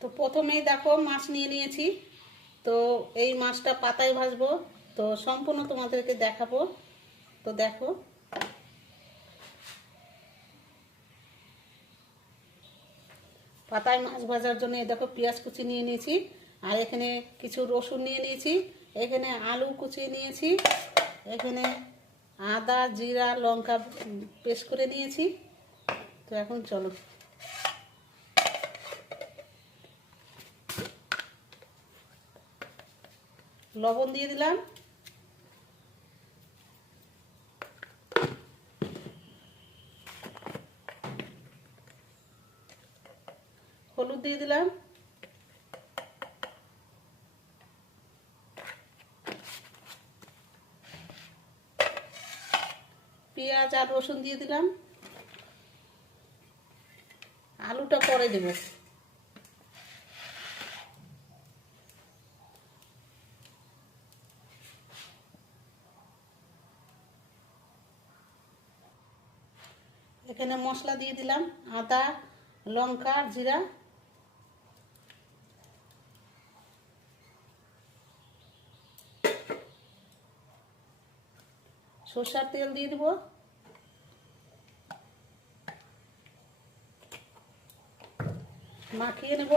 তো প্রথমেই দেখো মাছ নিয়ে নিয়েছি। তো এই মাছটা পাতায় ভাজবো, তো সম্পূর্ণ তোমাদেরকে দেখাবো। তো দেখো, পাতায় মাছ ভাজার জন্য দেখো পেঁয়াজ কুচি নিয়ে নিয়েছি, আর এখানে কিছু রসুন নিয়ে নিয়েছি, এখানে আলু কুচি নিয়েছি, এখানে আদা জিরা লঙ্কা পেস্ট করে নিয়েছি। তো এখন চলো, লবণ দিয়ে দিলাম, হলুদ দিয়ে দিলাম, পেঁয়াজ আর রসুন দিয়ে দিলাম, আলুটা পরে দেব। এখানে মশলা দিয়ে দিলাম, আদা লঙ্কা জিরা, সরষের তেল দিয়ে দেব, মাখিয়ে নেব।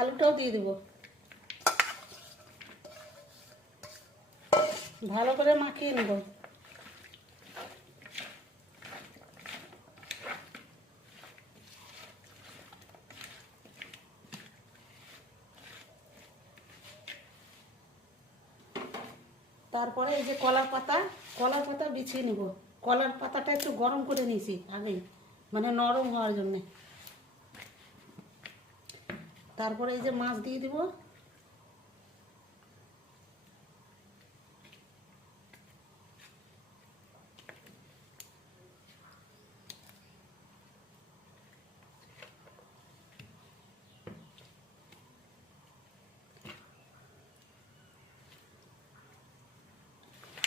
আলুটাও দিয়ে দেব, ভালো করে মাখিয়ে নেব। তারপরে এই যে কলার পাতা বিছিয়ে নেব। কলার পাতাটা একটু গরম করে নিয়েছি আগেই, মানে নরম হওয়ার জন্যে। তারপরে এই যে মাছ দিয়ে দিব,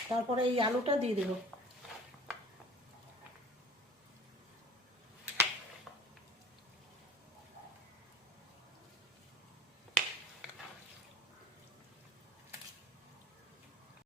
তারপরে এই আলুটা দিয়ে দেব।